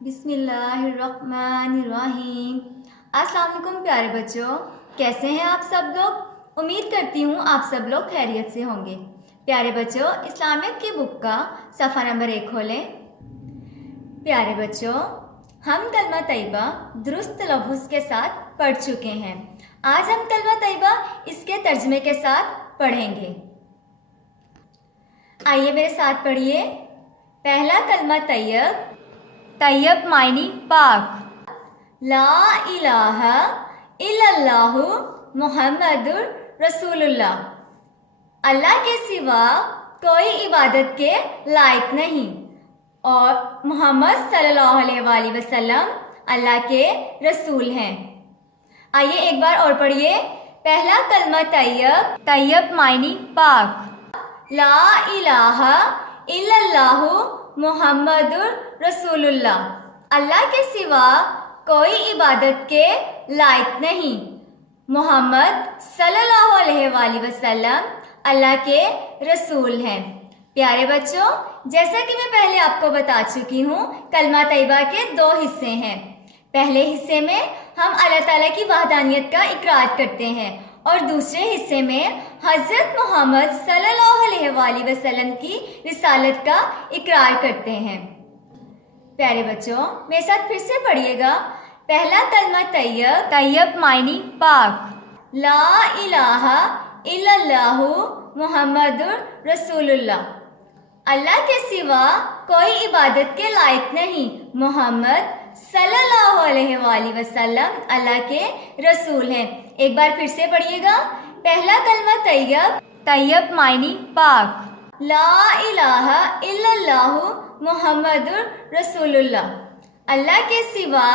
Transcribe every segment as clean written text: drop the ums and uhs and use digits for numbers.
बिस्मिल्लाहिर्रहमानिर्रहीम। अस्सलाम वालेकुम प्यारे बच्चों, कैसे हैं आप सब लोग। उम्मीद करती हूँ आप सब लोग खैरियत से होंगे। प्यारे बच्चों, इस्लामिक की बुक का सफ़ा नंबर 1 खोलें। प्यारे बच्चों, हम कलमा तैयबा दुरुस्त लफ्ज़ के साथ पढ़ चुके हैं। आज हम कलमा तैयबा इसके तर्जमे के साथ पढ़ेंगे। आइए मेरे साथ पढ़िए। पहला कलमा तैयब। तैयब मायनी पाक। ला इलाहा इल्लल्लाहु मुहम्मदुर रसूलुल्लाह। अल्लाह के सिवा कोई इबादत के लायक नहीं और मोहम्मद सल्लल्लाहु अलैहि वसल्लम अल्लाह के रसूल हैं। आइए एक बार और पढ़िए। पहला कलमा तैयब। तैयब मायनी पाक। ला इलाहा इल्लल्लाहु मुहम्मदुर रसूलुल्लाह। अल्लाह के सिवा कोई इबादत के लायक नहीं, मोहम्मद सल्लल्लाहु अलैहि वसल्लम अल्लाह के रसूल हैं। प्यारे बच्चों, जैसा कि मैं पहले आपको बता चुकी हूँ, कलमा तैयबा के 2 हिस्से हैं। पहले हिस्से में हम अल्लाह ताला की वहदानियत का इकरार करते हैं और दूसरे हिस्से में हज़रत मोहम्मद सल्लल्लाहु अलैहि वसल्लम की रिसालत का इकरार करते हैं। प्यारे बच्चों, मेरे साथ फिर से पढ़िएगा। पहला कलमा तैयब। तैयब मायनी पाक। ला इलाहा इल्लल्लाहु मुहम्मदुर रसूलुल्लाह। अल्लाह के सिवा कोई इबादत के लायक नहीं, मोहम्मद सल्लल्लाहु अलैहि वसल्लम अल्लाह के रसूल हैं। एक बार फिर से पढ़िएगा। पहला कलमा तैयब। तैयब मायनी पाक। ला इलाहा इल्लल्लाहु मुहम्मदुर रसूलुल्लाह। अल्लाह के सिवा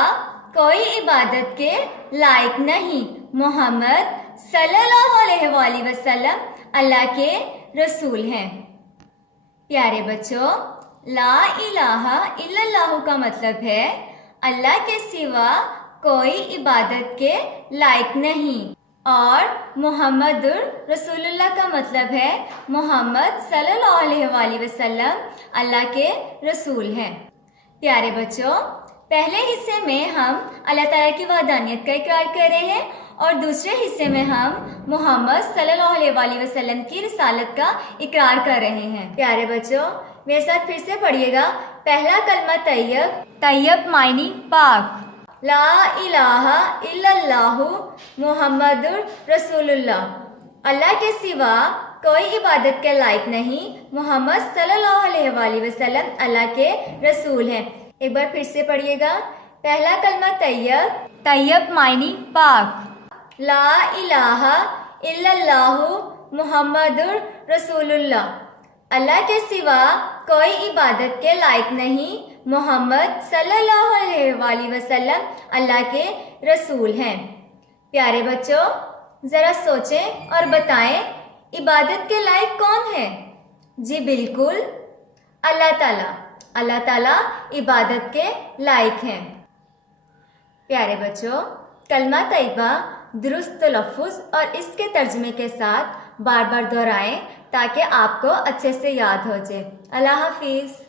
कोई इबादत के लायक नहीं, मोहम्मद सल्लल्लाहु अलैहि वसल्लम अल्लाह के रसूल हैं। प्यारे बच्चों, ला इलाहा इल्लल्लाहु का मतलब है अल्लाह के सिवा कोई इबादत के लायक नहीं और मुहम्मदुर रसूलुल्लाह का मतलब है मोहम्मद सल्लल्लाहु अलैहि वसल्लम अल्लाह के रसूल हैं। प्यारे बच्चों, पहले हिस्से में हम अल्लाह ताला की वहदानियत का इकरार कर रहे हैं और दूसरे हिस्से में हम मोहम्मद सल्लल्लाहु अलैहि वसल्लम की रिसालत का इकरार कर रहे हैं। प्यारे बच्चों, मेरे साथ फिर से पढ़िएगा। पहला कलमा तैयब। तैयब मायनी पाक। ला इलाहा इल्लल्लाहु मुहम्मदुर रसूलुल्लाह। अल्लाह के सिवा कोई इबादत के लायक नहीं, मोहम्मद सल्लल्लाहु अलैहि वसल्लम अल्लाह के रसूल हैं। एक बार फिर से पढ़िएगा। पहला कलमा तैयब। तैयब मायनी पाक। ला इलाहा इल्लल्लाहु मुहम्मदुर रसूलुल्लाह। अल्लाह के सिवा कोई इबादत के लायक नहीं, मोहम्मद सल्लल्लाहु अलैहि वसल्लम अल्लाह के रसूल हैं। प्यारे बच्चों, ज़रा सोचें और बताएं, इबादत के लायक कौन है। जी बिल्कुल, अल्लाह ताला। अल्लाह ताला इबादत के लायक हैं। प्यारे बच्चों, कलमा तैयबा दुरुस्त लफ्ज़ और इसके तर्जमे के साथ बार बार दोहराएं ताकि आपको अच्छे से याद हो जाए। अल्लाह हाफिज़।